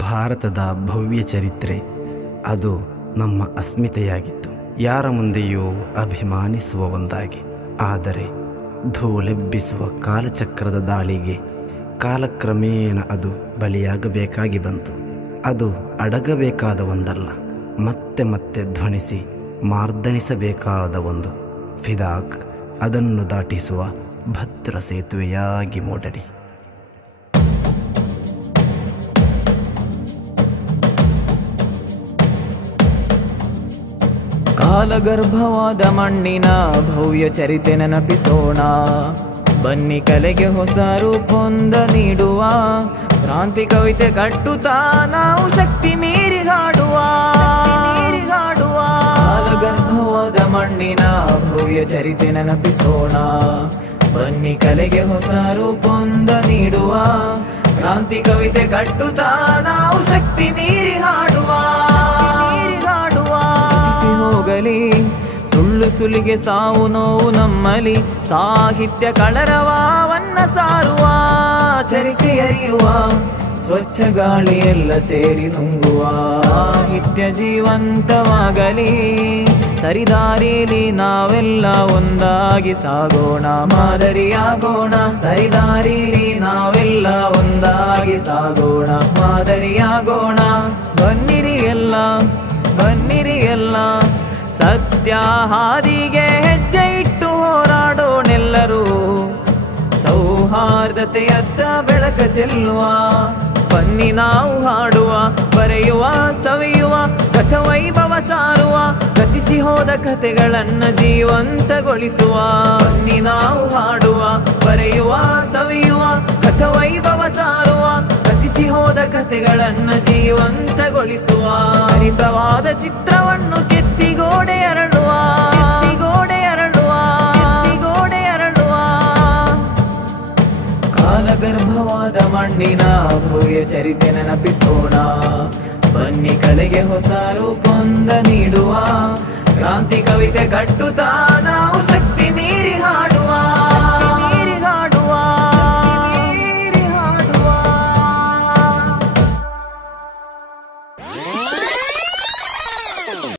ಭಾರತದ ಭವ್ಯ ಚರಿತ್ರೆ ಅದು ನಮ್ಮ ಅಸ್ಮಿತೆಯಾಗಿತ್ತು. ಯಾರ ಮುಂದೆಯೂ ಅಭಿಮಾನಿಸುವ ಒಂದಾಗಿ. ಆದರೆ ಧೂಳೆಬ್ಬಿಸುವ ಕಾಲಚಕ್ರದ ದಾಳಿಗೆ ಕಾಲಕ್ರಮೇಣ ಅದು ಬಲಿಯಾಗಬೇಕಾಗಿ ಬಂತು. ಅದು ಅಡಗಬೇಕಾದ ಒಂದಲ್ಲ, ಮತ್ತೆ ಮತ್ತೆ ಧ್ವನಿಸಿ ಮಾರ್ದನಿಸಬೇಕಾದ ಒಂದು. ಫಿದಾಕ್ ಅದನ್ನು ದಾಟಿಸುವ ಭದ್ರ ಸೇತುವೆಯಾಗಿ ಮೂಡಲಿ. ಕಾಲಗರ್ಭವಾದ ಮಣ್ಣಿನ ಭವ್ಯ ಚರಿತೆ ನೆನಪಿಸೋಣ. ಬನ್ನಿ ಕಲೆಗೆ ಹೊಸ ರೂಪೊಂದ ನೀಡುವ, ಕ್ರಾಂತಿ ಕವಿತೆ ಕಟ್ಟುತ್ತಾ ನಾವು ಶಕ್ತಿ ಮೀರಿ ಹಾಡುವ. ಕಾಲಗರ್ಭವಾದ ಮಣ್ಣಿನ ಭವ್ಯ ಚರಿತೆ ನೆನಪಿಸೋಣ. ಬನ್ನಿ ಕಲೆಗೆ ಹೊಸ ರೂಪೊಂದ ನೀಡುವ, ಕ್ರಾಂತಿ ಕವಿತೆ ಕಟ್ಟುತ್ತಾ ನಾವು ಶಕ್ತಿ ಮೀರಿ ಹಾಡುವ. ಹೋಗಲಿ ಸುಳ್ಳು ಸುಲಿಗೆ ಸಾವು ನೋವು ನಮ್ಮಲಿ, ಸಾಹಿತ್ಯ ಕಳರವನ್ನ ಸಾರುವ, ಚರಿತೆ ಅರಿಯುವ, ಸ್ವಚ್ಛ ಗಾಳಿ ಎಲ್ಲ ಸೇರಿ ನುಂಗುವ. ಸಾಹಿತ್ಯ ಜೀವಂತವಾಗಲಿ, ಸರಿದಾರಿಲಿ ನಾವೆಲ್ಲ ಒಂದಾಗಿ ಸಾಗೋಣ, ಮಾದರಿಯಾಗೋಣ. ಸರಿದಾರಿಲಿ ನಾವೆಲ್ಲ ಒಂದಾಗಿ ಸಾಗೋಣ, ಮಾದರಿಯಾಗೋಣ. ಬನ್ನಿರಿ ಎಲ್ಲ, ಬನ್ನಿರಿ ಎಲ್ಲ, ಸತ್ಯ ಹಾದಿಗೆ ಹೆಜ್ಜೆ ಇಟ್ಟು ಹೋರಾಡೋಣೆಲ್ಲರೂ. ಸೌಹಾರ್ದತೆಯತ್ತ ಬೆಳಕ ಚೆಲ್ಲುವ, ಬನ್ನಿ ನಾವು ಹಾಡುವ, ಬರೆಯುವ, ಸವಿಯುವ, ಗತವೈಭವ ಸಾರುವ, ಗತಿಸಿ ಹೋದ ಕಥೆಗಳನ್ನ ಜೀವಂತಗೊಳಿಸುವ. ಬನ್ನಿ ನಾವು ಹಾಡುವ, ಬರೆಯುವ, ಸವಿಯುವ, ಗತವೈಭವ ಸಾರುವ, ಗತಿಸಿ ಹೋದ ಕಥೆಗಳನ್ನ ಜೀವಂತಗೊಳಿಸುವ. ಹರಿತವಾದ ಚಿತ್ರವನ್ನು ಕೆತ್ತಿಗೋಡೆ ಅರಳುವ, ಕೆತ್ತಿಗೋಡೆ ಅರಳುವ, ಕೆತ್ತಿಗೋಡೆ ಅರಳುವ. ಕಾಲಗರ್ಭವಾದ ಮಣ್ಣಿನ ಭವ್ಯ ಚರಿತೆ ನೆನಪಿಸೋಣ. ಬನ್ನಿ ಕಲೆಗೆ ಹೊಸ ರೂಪೊಂದ ನೀಡುವ, ಕ್ರಾಂತಿ ಕವಿತೆ ಕಟ್ಟುತ್ತಾ